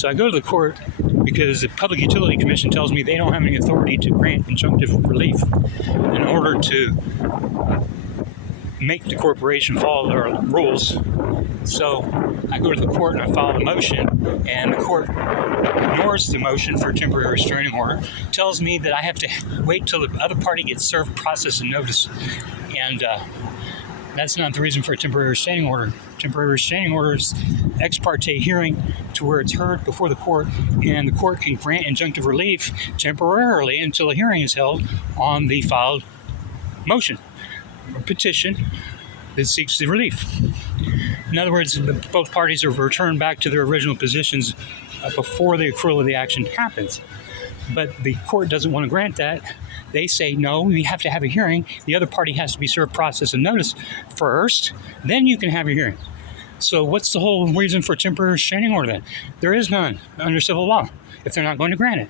So I go to the court because the Public Utility Commission tells me they don't have any authority to grant injunctive relief in order to make the corporation follow their rules. So I go to the court and I file a motion, and the court ignores the motion for temporary restraining order, tells me that I have to wait till the other party gets served process and notice. And that's not the reason for a temporary restraining order. Temporary restraining order is ex parte hearing to where it's heard before the court, and the court can grant injunctive relief temporarily until a hearing is held on the filed motion or petition that seeks the relief. In other words, both parties are returned back to their original positions before the accrual of the action happens. But the court doesn't want to grant that. They say, no, we have to have a hearing. The other party has to be served process and notice first, then you can have your hearing. So what's the whole reason for temporary restraining order then? There is none under civil law if they're not going to grant it.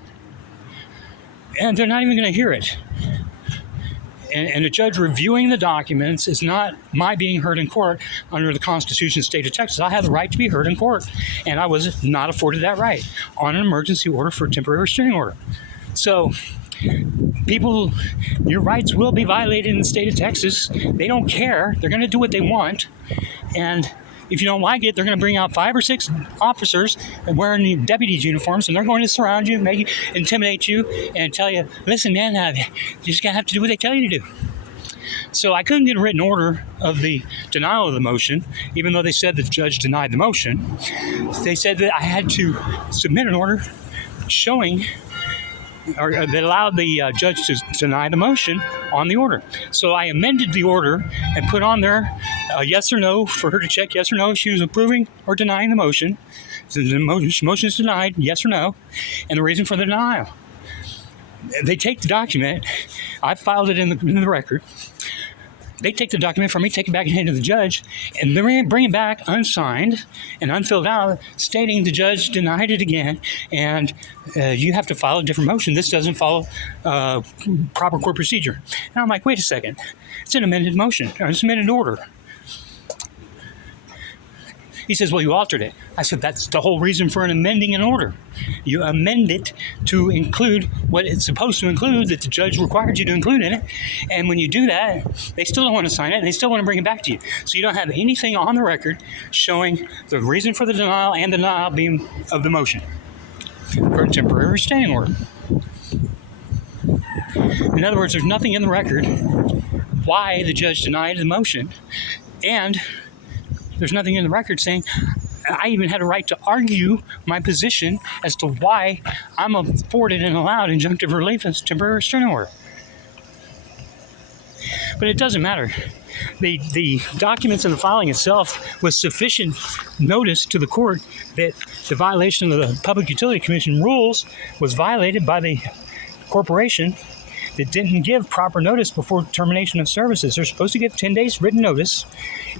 And they're not even going to hear it. And the judge reviewing the documents is not my being heard in court under the Constitution of the State of Texas. I have the right to be heard in court, and I was not afforded that right on an emergency order for a temporary restraining order. So people, your rights will be violated in the state of Texas. They don't care. They're going to do what they want. And if you don't like it, they're going to bring out 5 or 6 officers wearing the deputies' uniforms, and they're going to surround you, intimidate you, and tell you, listen, man, you just have to do what they tell you to do. So I couldn't get a written order of the denial of the motion, even though they said the judge denied the motion. They said that I had to submit an order showing or that allowed the judge to deny the motion on the order. So I amended the order and put on there a yes or no for her to check yes or no if she was approving or denying the motion. So the motion is denied, yes or no, and the reason for the denial. They take the document. I filed it in the record. They take the document from me, take it back and hand it to the judge, and then bring it back unsigned and unfilled out, stating the judge denied it again, and you have to file a different motion. This doesn't follow proper court procedure. And I'm like, wait a second. It's an amended motion, or it's an amended order. He says, well, you altered it. I said, that's the whole reason for an amending an order. You amend it to include what it's supposed to include, that the judge required you to include in it. And when you do that, they still don't want to sign it, and they still want to bring it back to you. So you don't have anything on the record showing the reason for the denial and the denial being of the motion for a temporary restraining order. In other words, there's nothing in the record why the judge denied the motion, and there's nothing in the record saying I even had a right to argue my position as to why I'm afforded and allowed injunctive relief as temporary restraining order. But it doesn't matter. The documents in the filing itself was sufficient notice to the court that the violation of the Public Utility Commission rules was violated by the corporation that didn't give proper notice before termination of services. They're supposed to give 10 days written notice,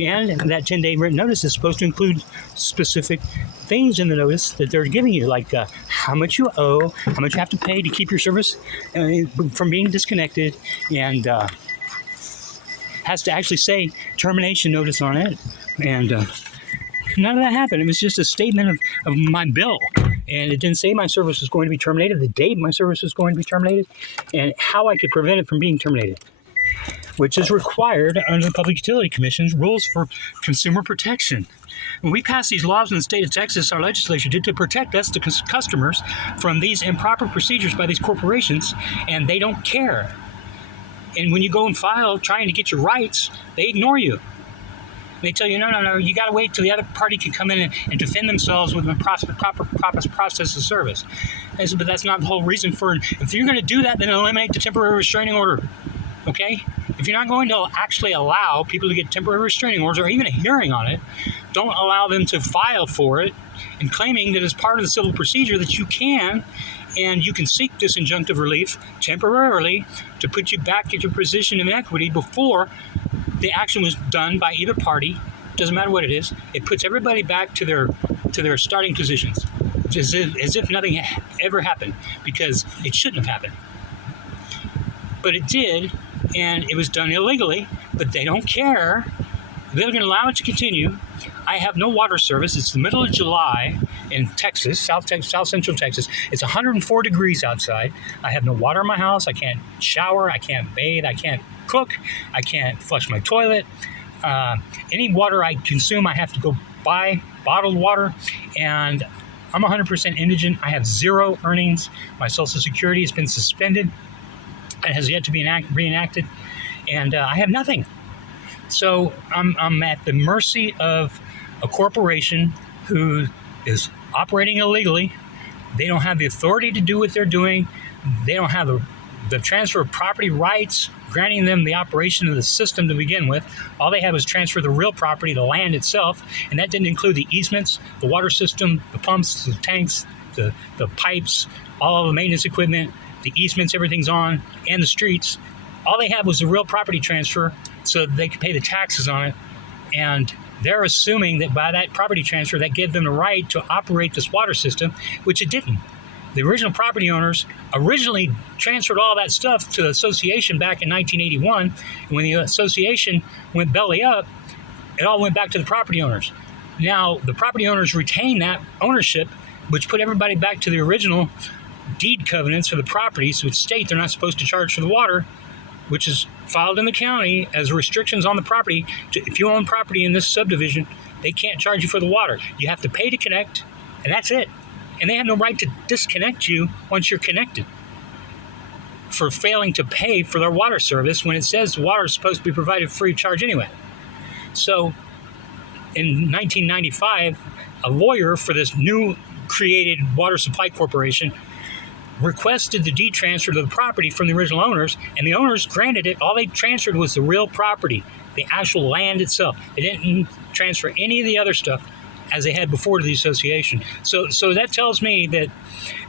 and that 10-day written notice is supposed to include specific things in the notice that they're giving you, like how much you owe, how much you have to pay to keep your service from being disconnected, and has to actually say termination notice on it. And none of that happened. It was just a statement of my bill. And it didn't say my service was going to be terminated, the date my service was going to be terminated, and how I could prevent it from being terminated, which is required under the Public Utility Commission's rules for consumer protection. When we passed these laws in the state of Texas, our legislature did to protect us, the customers, from these improper procedures by these corporations, and they don't care. And when you go and file trying to get your rights, they ignore you. They tell you, no, you got to wait till the other party can come in and defend themselves with a proper process of service. I said, but that's not the whole reason for it. If you're going to do that, then eliminate the temporary restraining order, okay? If you're not going to actually allow people to get temporary restraining orders or even a hearing on it, don't allow them to file for it and claiming that as part of the civil procedure that you can, and you can seek this injunctive relief temporarily to put you back at your position of equity before the action was done by either party. Doesn't matter what it is. It puts everybody back to their starting positions, as if nothing ever happened, because it shouldn't have happened. But it did, and it was done illegally, but they don't care They're going to allow it to continue. I have no water service. It's the middle of July in Texas, South Central Texas. It's 104 degrees outside. I have no water in my house. I can't shower. I can't bathe. I can't cook. I can't flush my toilet. Any water I consume, I have to go buy bottled water. And I'm 100% indigent. I have zero earnings. My Social Security has been suspended. It has yet to be reenacted. And I have nothing. So I'm at the mercy of a corporation who is operating illegally. They don't have the authority to do what they're doing. They don't have the transfer of property rights, granting them the operation of the system to begin with. All they have is transfer the real property, the land itself, and that didn't include the easements, the water system, the pumps, the tanks, the pipes, all of the maintenance equipment, the easements everything's on, and the streets. All they had was the real property transfer so they could pay the taxes on it. And they're assuming that by that property transfer, that gave them the right to operate this water system, which it didn't. The original property owners originally transferred all that stuff to the association back in 1981. And when the association went belly up, it all went back to the property owners. Now, the property owners retain that ownership, which put everybody back to the original deed covenants for the properties, which state they're not supposed to charge for the water, which is filed in the county as restrictions on the property. If you own property in this subdivision, they can't charge you for the water. You have to pay to connect, and that's it. And they have no right to disconnect you once you're connected for failing to pay for their water service when it says the water is supposed to be provided free of charge anyway. So in 1995, a lawyer for this new created water supply corporation requested the deed transfer to the property from the original owners, and the owners granted it. All they transferred was the real property, the actual land itself. They didn't transfer any of the other stuff as they had before to the association. So that tells me that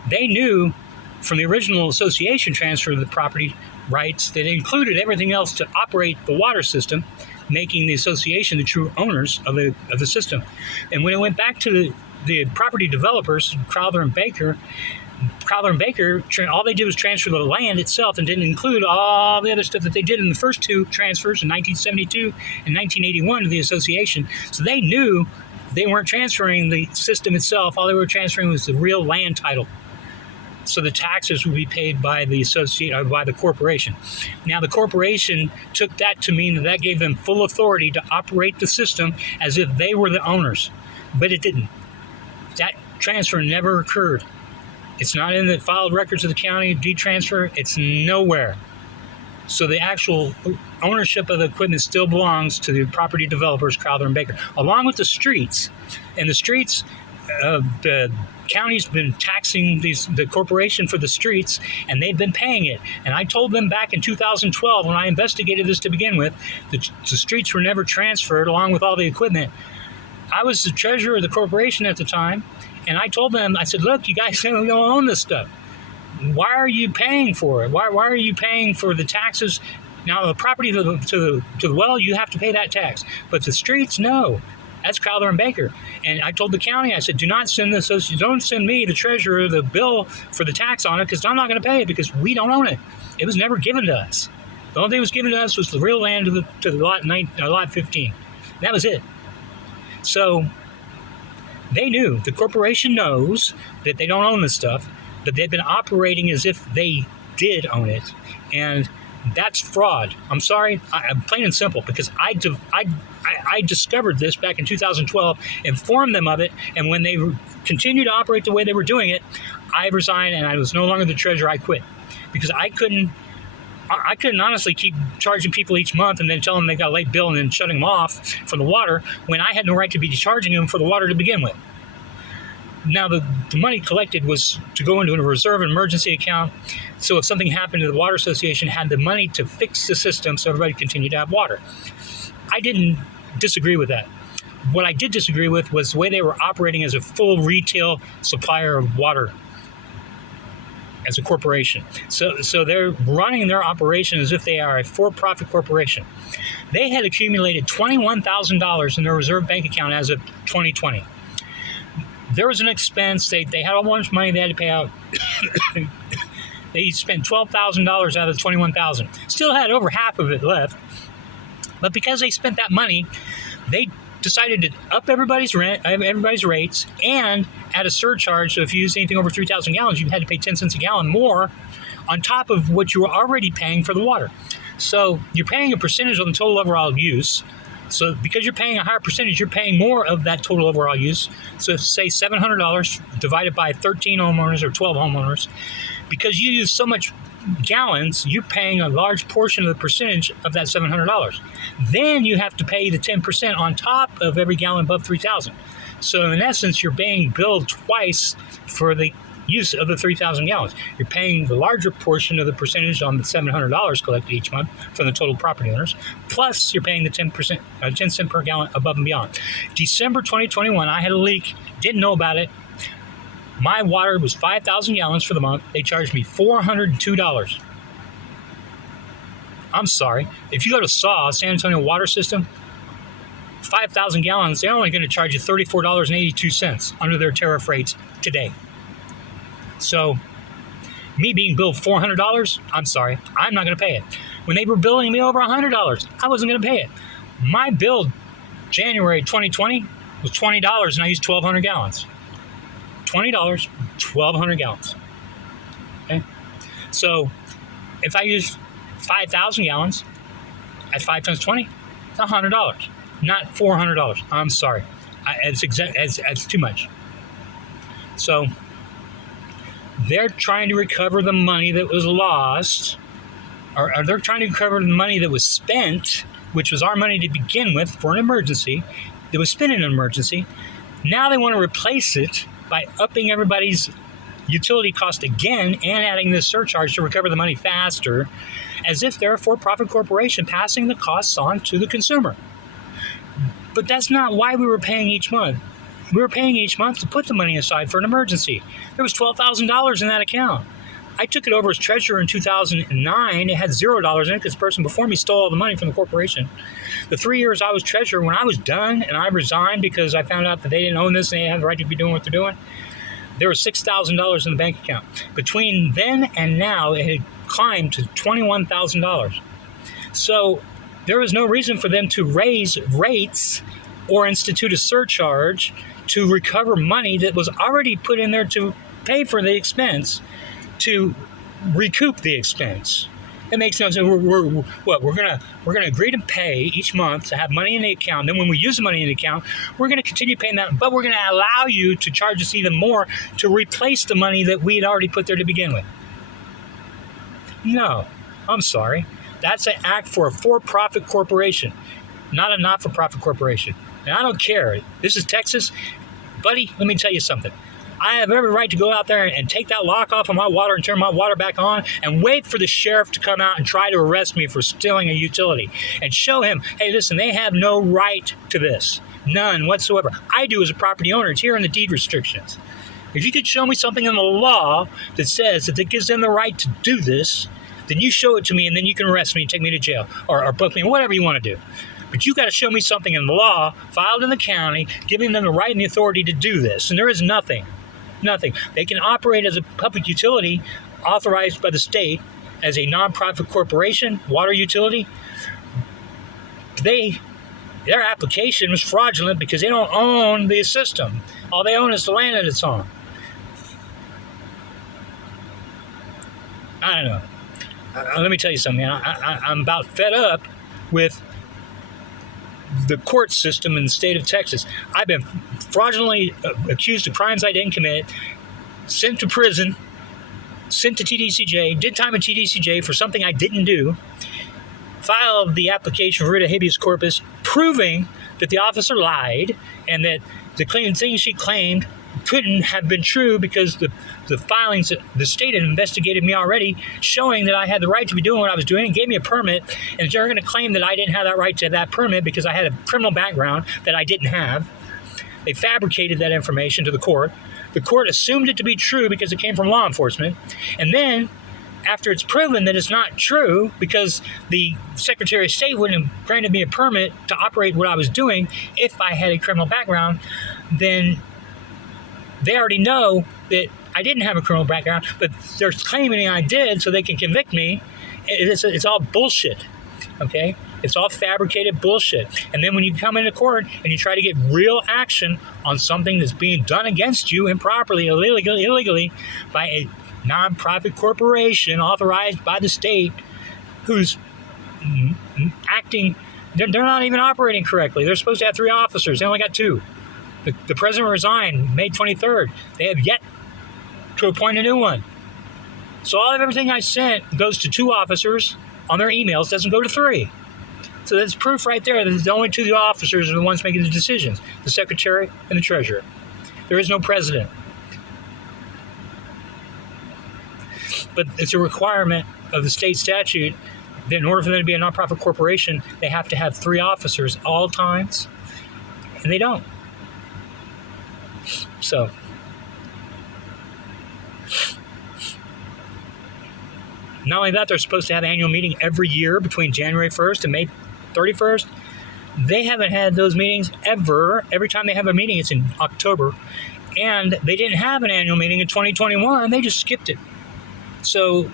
they knew from the original association transfer of the property rights that included everything else to operate the water system, making the association the true owners of the system. And when it went back to the property developers, Crowther and Baker, all they did was transfer the land itself and didn't include all the other stuff that they did in the first two transfers in 1972 and 1981 to the association. So they knew they weren't transferring the system itself. All they were transferring was the real land title. So the taxes would be paid by the corporation. Now the corporation took that to mean that gave them full authority to operate the system as if they were the owners, but it didn't. That transfer never occurred. It's not in the filed records of the county deed transfer. It's nowhere. So the actual ownership of the equipment still belongs to the property developers, Crowther and Baker, along with the streets. And the streets, the county's been taxing the corporation for the streets, and they've been paying it. And I told them back in 2012, when I investigated this to begin with, the streets were never transferred along with all the equipment. I was the treasurer of the corporation at the time, and I told them, I said, look, you guys don't own this stuff. Why are you paying for it? Why are you paying for the taxes? Now, the property to the well, you have to pay that tax. But the streets, no. That's Crowther and Baker. And I told the county, I said, don't send me, the treasurer, the bill for the tax on it, because I'm not going to pay it because we don't own it. It was never given to us. The only thing that was given to us was the real land to the lot 15. That was it. So they knew, the corporation knows that they don't own this stuff, but they've been operating as if they did own it. And that's fraud. I'm sorry, I'm plain and simple, because I discovered this back in 2012, informed them of it, and when they continued to operate the way they were doing it, I resigned and I was no longer the treasurer. I quit because I couldn't honestly keep charging people each month and then telling them they got a late bill and then shutting them off for the water when I had no right to be charging them for the water to begin with. Now, the money collected was to go into a reserve emergency account, so if something happened to the Water Association, had the money to fix the system so everybody continued to have water. I didn't disagree with that. What I did disagree with was the way they were operating as a full retail supplier of water as a corporation. So they're running their operation as if they are a for-profit corporation. They had accumulated $21,000 in their reserve bank account as of 2020. There was an expense. They had all much money they had to pay out. They spent $12,000 out of the $21,000. Still had over half of it left. But because they spent that money, decided to up everybody's rent, everybody's rates, and add a surcharge. So if you use anything over 3,000 gallons, you had to pay 10 cents a gallon more on top of what you were already paying for the water. So you're paying a percentage on the total overall use. So because you're paying a higher percentage, you're paying more of that total overall use. So say $700 divided by 13 homeowners or 12 homeowners. Because you use so much gallons, you're paying a large portion of the percentage of that $700. Then you have to pay the 10% on top of every gallon above 3,000. So in essence, you're being billed twice for the use of the 3,000 gallons. You're paying the larger portion of the percentage on the $700 collected each month from the total property owners, plus you're paying the 10%, 10 cents per gallon above and beyond. December 2021, I had a leak, didn't know about it. My water was 5,000 gallons for the month. They charged me $402. I'm sorry. If you go to SAW, San Antonio Water System, 5,000 gallons, they're only going to charge you $34.82 under their tariff rates today. So, me being billed $400, I'm sorry, I'm not going to pay it. When they were billing me over $100, I wasn't going to pay it. My bill January 2020 was $20, and I used 1,200 gallons. $20, 1,200 gallons. Okay? So, if I use 5,000 gallons at 5 times 20, it's $100, not $400. I'm sorry. It's too much. So, they're trying to recover the money that was lost, or they're trying to recover the money that was spent, which was our money to begin with for an emergency, that was spent in an emergency. Now they want to replace it by upping everybody's utility cost again and adding this surcharge to recover the money faster, as if they're a for-profit corporation passing the costs on to the consumer. But that's not why we were paying each month. We were paying each month to put the money aside for an emergency. There was $12,000 in that account. I took it over as treasurer in 2009. It had $0 in it because the person before me stole all the money from the corporation. The 3 years I was treasurer, when I was done and I resigned because I found out that they didn't own this and they didn't have the right to be doing what they're doing, there was $6,000 in the bank account. Between then and now, it had climbed to $21,000. So there was no reason for them to raise rates or institute a surcharge to recover money that was already put in there to pay for the expense, to recoup the expense. It makes no sense. We're gonna agree to pay each month to have money in the account. Then when we use the money in the account, we're gonna continue paying that, but we're gonna allow you to charge us even more to replace the money that we had already put there to begin with. No, I'm sorry. That's an act for a for-profit corporation, not a not-for-profit corporation. And I don't care. This is Texas. Buddy, let me tell you something. I have every right to go out there and take that lock off of my water and turn my water back on and wait for the sheriff to come out and try to arrest me for stealing a utility and show him, hey, listen, they have no right to this. None whatsoever. I do as a property owner. It's here in the deed restrictions. If you could show me something in the law that says that gives them the right to do this, then you show it to me and then you can arrest me and take me to jail or book me, whatever you want to do. But you got to show me something in the law filed in the county giving them the right and the authority to do this. And there is nothing. Nothing. They can operate as a public utility authorized by the state as a nonprofit corporation, water utility. Their application was fraudulent because they don't own the system. All they own is the land that it's on. I don't know. Let me tell you something, man. I'm about fed up with the court system in the state of Texas. I've been fraudulently accused of crimes I didn't commit, sent to prison, sent to TDCJ, did time in TDCJ for something I didn't do, filed the application for writ of habeas corpus, proving that the officer lied and that the things she claimed couldn't have been true because the filings that the state had investigated me already, showing that I had the right to be doing what I was doing and gave me a permit, and they're going to claim that I didn't have that right to that permit because I had a criminal background that I didn't have. They fabricated that information to the court. The court assumed it to be true because it came from law enforcement. And then, after it's proven that it's not true because the Secretary of State wouldn't have granted me a permit to operate what I was doing if I had a criminal background, then they already know that I didn't have a criminal background, but they're claiming I did so they can convict me. It's all bullshit, okay? It's all fabricated bullshit. And then when you come into court and you try to get real action on something that's being done against you improperly, illegally by a nonprofit corporation authorized by the state who's acting, they're not even operating correctly. They're supposed to have 3 officers. They only got 2. The president resigned May 23rd. They have yet to appoint a new one. So everything I sent goes to 2 officers on their emails, doesn't go to 3. So that's proof right there that the only 2 officers are the ones making the decisions, the secretary and the treasurer. There is no president. But it's a requirement of the state statute that in order for them to be a nonprofit corporation, they have to have 3 officers all times, and they don't. So not only that, they're supposed to have an annual meeting every year between January 1st and May 31st. They haven't had those meetings ever. Every time they have a meeting, it's in October. And they didn't have an annual meeting in 2021. They just skipped it. So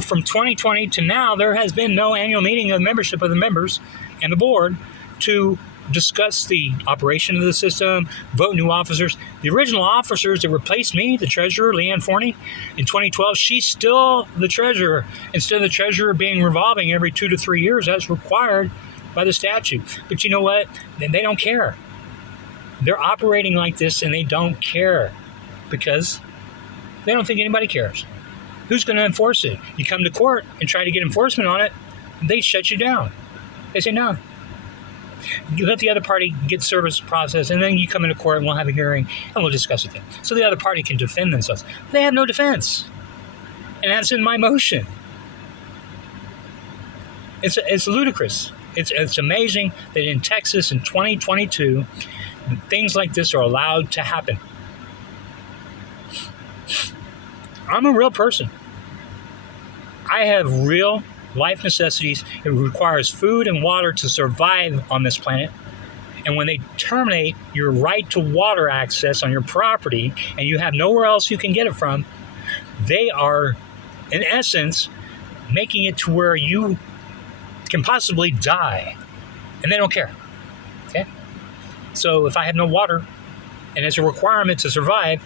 from 2020 to now, there has been no annual meeting of membership of the members and the board to discuss the operation of the system, vote new officers. The original officers that replaced me, the treasurer, Leanne Forney, in 2012, she's still the treasurer. Instead of the treasurer being revolving every 2 to 3 years, as required by the statute. But you know what? They don't care. They're operating like this and they don't care because they don't think anybody cares. Who's going to enforce it? You come to court and try to get enforcement on it, they shut you down. They say no. You let the other party get service process, and then you come into court and we'll have a hearing and we'll discuss it then. So the other party can defend themselves. They have no defense. And that's in my motion. It's ludicrous. It's amazing that in Texas in 2022, things like this are allowed to happen. I'm a real person. I have real life necessities. It requires food and water to survive on this planet. And when they terminate your right to water access on your property and you have nowhere else you can get it from, they are, in essence, making it to where you can possibly die. And they don't care. Okay? So if I have no water and it's a requirement to survive,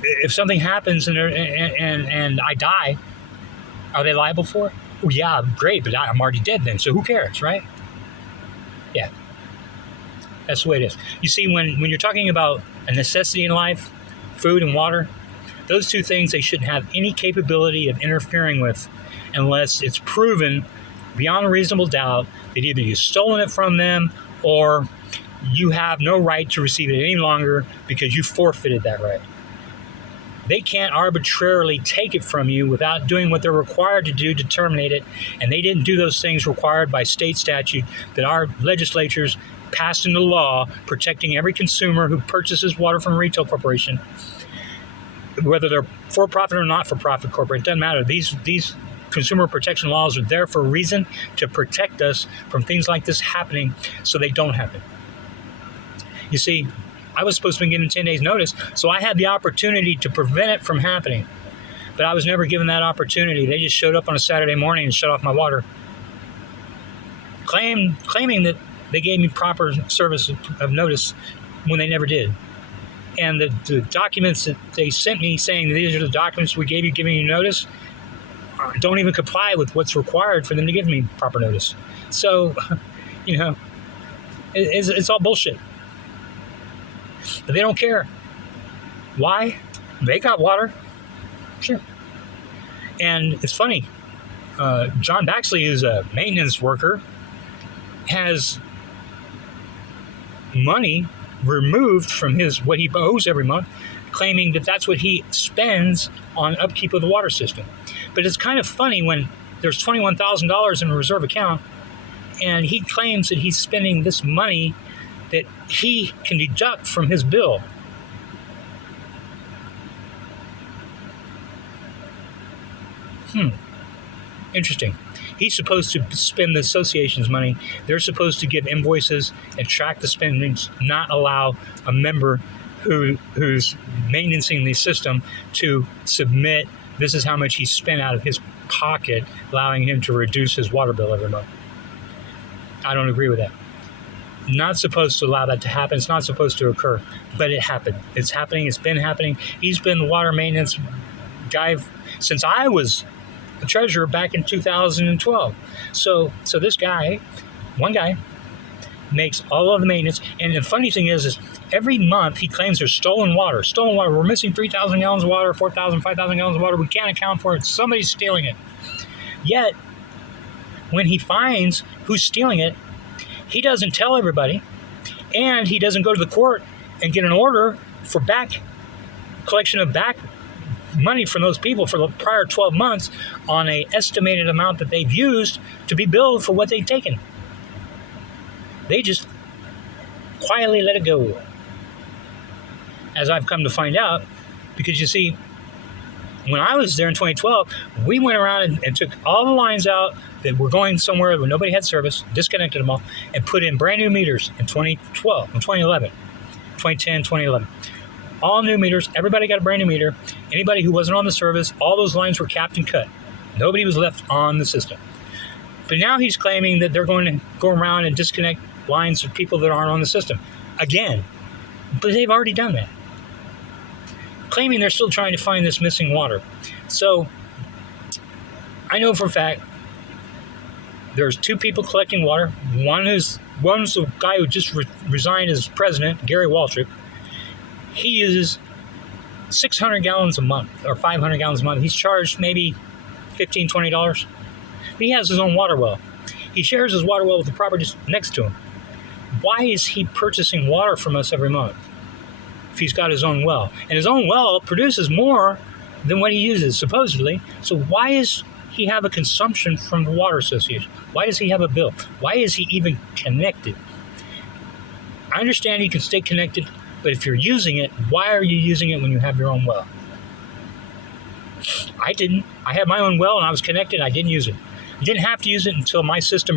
if something happens and I die, are they liable for it? Oh, yeah, great, but I'm already dead then, so who cares, right? Yeah. That's the way it is. You see, when you're talking about a necessity in life, food and water, those 2 things they shouldn't have any capability of interfering with unless it's proven beyond a reasonable doubt that either you've stolen it from them or you have no right to receive it any longer because you forfeited that right. They can't arbitrarily take it from you without doing what they're required to do to terminate it. And they didn't do those things required by state statute that our legislatures passed into law protecting every consumer who purchases water from a retail corporation, whether they're for-profit or not for-profit corporate. It doesn't matter. These consumer protection laws are there for a reason, to protect us from things like this happening so they don't happen. You see, I was supposed to be given 10 days notice, so I had the opportunity to prevent it from happening. But I was never given that opportunity. They just showed up on a Saturday morning and shut off my water, claiming that they gave me proper service of notice when they never did. And the documents that they sent me saying that these are the documents we gave you giving you notice don't even comply with what's required for them to give me proper notice. So, it's all bullshit. But they don't care. Why? They got water. Sure. And it's funny. John Baxley, who's a maintenance worker, has money removed from what he owes every month, claiming that that's what he spends on upkeep of the water system. But it's kind of funny when there's $21,000 in a reserve account, and he claims that he's spending this money that he can deduct from his bill. Interesting. He's supposed to spend the association's money. They're supposed to give invoices and track the spendings, not allow a member who's maintaining the system to submit this is how much he spent out of his pocket, allowing him to reduce his water bill every month. I don't agree with that. Not supposed to allow that to happen. It's not supposed to occur, but it happened. It's happening. It's been happening. He's been the water maintenance guy since I was a treasurer back in 2012. So this guy, one guy, makes all of the maintenance. And the funny thing is every month he claims there's stolen water. Stolen water. We're missing 3,000 gallons of water, 4,000, 5,000 gallons of water. We can't account for it. Somebody's stealing it. Yet, when he finds who's stealing it, he doesn't tell everybody, and he doesn't go to the court and get an order for back collection of back money from those people for the prior 12 months on an estimated amount that they've used to be billed for what they've taken. They just quietly let it go. As I've come to find out, because you see, when I was there in 2012, we went around and took all the lines out that were going somewhere where nobody had service, disconnected them all, and put in brand new meters in 2012, in 2011, 2010, 2011. All new meters. Everybody got a brand new meter. Anybody who wasn't on the service, all those lines were capped and cut. Nobody was left on the system. But now he's claiming that they're going to go around and disconnect lines of people that aren't on the system. Again, but they've already done that. Claiming they're still trying to find this missing water. So, I know for a fact there's two people collecting water. One's the guy who just resigned as president, Gary Waltrip. He uses 600 gallons a month or 500 gallons a month. He's charged maybe $15, $20. He has his own water well. He shares his water well with the property next to him. Why is he purchasing water from us every month if he's got his own well? And his own well produces more than what he uses, supposedly. So why is he have a consumption from the Water Association? Why does he have a bill? Why is he even connected? I understand he can stay connected, but if you're using it, why are you using it when you have your own well? I didn't. I had my own well and I was connected. I didn't use it. I didn't have to use it until my system broke.